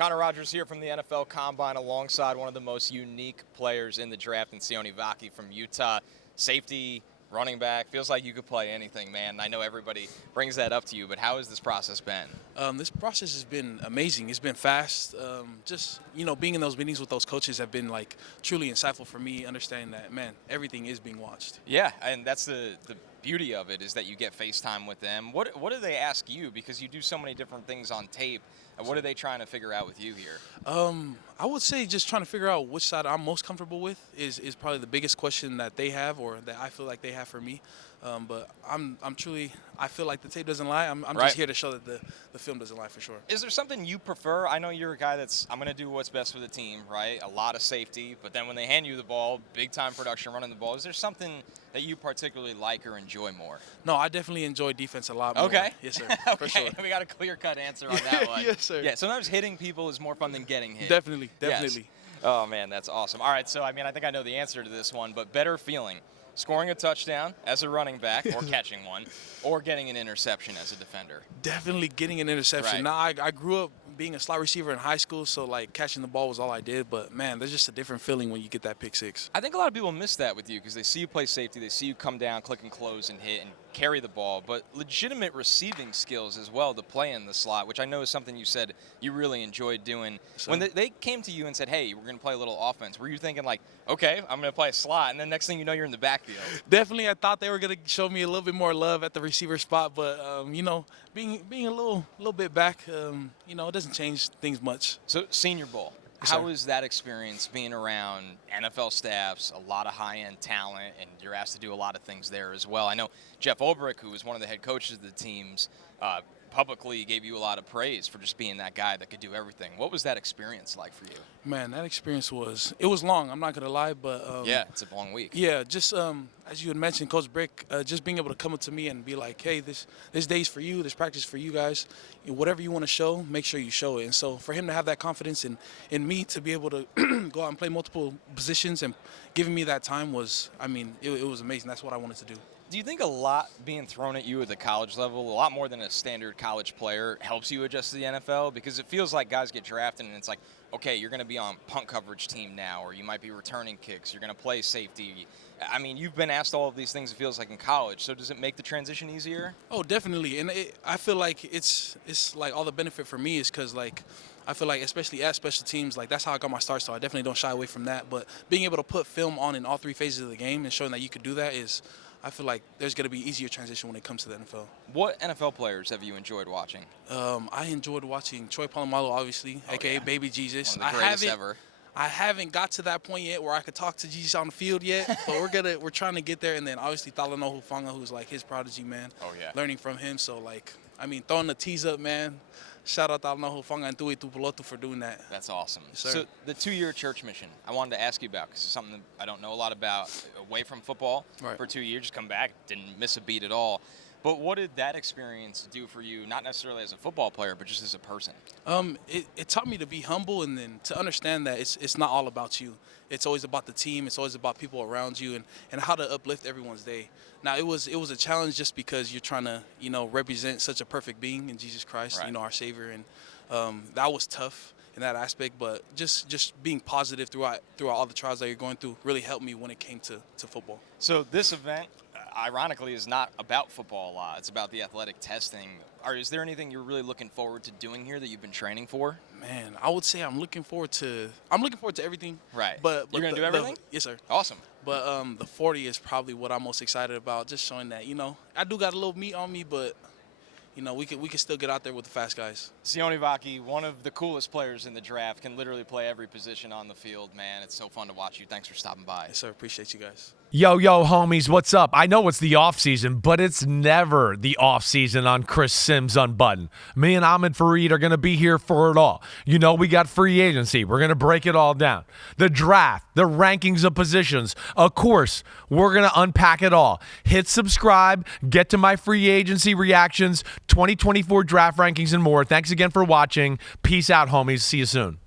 Connor Rogers here from the NFL Combine alongside one of the most unique players in the draft in Sione Vaki from Utah. Safety, running back, feels like you could play anything, man. I know everybody brings that up to you, but how has this process been? This process has been amazing. It's been fast. Just, being in those meetings with those coaches have been, truly insightful for me, understanding that, man, everything is being watched. Yeah, and that's the beauty of it is that you get FaceTime with them. What do they ask you? Because you do so many different things on tape. What are they trying to figure out with you here? I would say just trying to figure out which side I'm most comfortable with is probably the biggest question that they have or that I feel like they have for me. But I'm truly, I feel like the tape doesn't lie. I'm right. just here to show that the film doesn't lie for sure. Is there something you prefer? I know you're a guy I'm going to do what's best for the team, right? A lot of safety, but then when they hand you the ball, big time production running the ball. Is there something that you particularly like or enjoy more? No, I definitely enjoy defense a lot more. Okay. Yes, sir. Okay. For sure. We got a clear-cut answer on that one. Yes, sir. Yeah, sometimes hitting people is more fun than getting hit. Definitely. Yes. Oh, man, that's awesome. All right, so, I think I know the answer to this one, but better feeling, scoring a touchdown as a running back or catching one, or getting an interception as a defender? Definitely getting an interception. Right. Now, I grew up being a slot receiver in high school, so, catching the ball was all I did. But, man, there's just a different feeling when you get that pick six. I think a lot of people miss that with you because they see you play safety, they see you come down, click and close and hit and carry the ball, but legitimate receiving skills as well to play in the slot, which I know is something you said you really enjoyed doing. So, when they came to you and said, hey, we're going to play a little offense, were you thinking okay, I'm going to play a slot, and then next thing you know, you're in the backfield? Definitely, I thought they were going to show me a little bit more love at the receiver spot, but, being a little bit back, it doesn't change things much. So, Senior Bowl. Yes, how sir. was that experience being around NFL staffs, a lot of high-end talent, and you're asked to do a lot of things there as well? I know Jeff Ulbrich, who was one of the head coaches of the teams, publicly gave you a lot of praise for just being that guy that could do everything. What was that experience like for you? Man, that experience was long. I'm not going to lie, but yeah, it's a long week. Yeah, just as you had mentioned, Coach Brick, just being able to come up to me and be like, hey, this day's for you, this practice for you guys. Whatever you want to show, make sure you show it. And so for him to have that confidence in me to be able to go out and play multiple positions and giving me that time was, it was amazing. That's what I wanted to do. Do you think a lot being thrown at you at the college level, a lot more than a standard college player, helps you adjust to the NFL? Because it feels like guys get drafted and it's like, okay, you're going to be on punt coverage team now, or you might be returning kicks, you're going to play safety. You've been asked all of these things, it feels like, in college. So does it make the transition easier? Oh, definitely. And I feel like it's like all the benefit for me is because, I feel like, especially at special teams, that's how I got my start, so I definitely don't shy away from that. But being able to put film on in all three phases of the game and showing that you could do that is, I feel like there's going to be easier transition when it comes to the NFL. What NFL players have you enjoyed watching? I enjoyed watching Troy Polamalu, obviously, a.k.a. Baby Jesus. One of the greatest ever. I haven't got to that point yet where I could talk to Jesus on the field yet, but we're trying to get there. And then obviously Talanoa Hufanga, who's his prodigy, man. Oh, yeah. Learning from him. So, throwing the tees up, man. Shout out to Talanoa Hufanga and Tui Tupolotu for doing that. That's awesome. Sir. So the 2-year church mission, I wanted to ask you about because it's something that I don't know a lot about. Away from football for 2 years, come back, didn't miss a beat at all. But what did that experience do for you, not necessarily as a football player, but just as a person? It taught me to be humble and then to understand that it's not all about you. It's always about the team. It's always about people around you and how to uplift everyone's day. Now, it was a challenge just because you're trying to, represent such a perfect being in Jesus Christ, right. Our Savior. And that was tough in that aspect. But just being positive throughout all the trials that you're going through really helped me when it came to football. So this event, ironically, is not about football a lot. It's about the athletic testing. Is there anything you're really looking forward to doing here that you've been training for? Man, I would say I'm looking forward to everything. Right. But you're going to do everything? Yes, sir. Awesome. But the 40 is probably what I'm most excited about, just showing that, I do got a little meat on me, but, we can still get out there with the fast guys. Sione Vaki, one of the coolest players in the draft, can literally play every position on the field, man. It's so fun to watch you. Thanks for stopping by. Yes, sir. Appreciate you guys. Yo, homies, what's up? I know it's the off-season, but it's never the off-season on Chris Sims Unbuttoned. Me and Ahmed Fareed are going to be here for it all. We got free agency. We're going to break it all down. The draft, the rankings of positions. Of course, we're going to unpack it all. Hit subscribe, get to my free agency reactions, 2024 draft rankings, and more. Thanks again for watching. Peace out, homies. See you soon.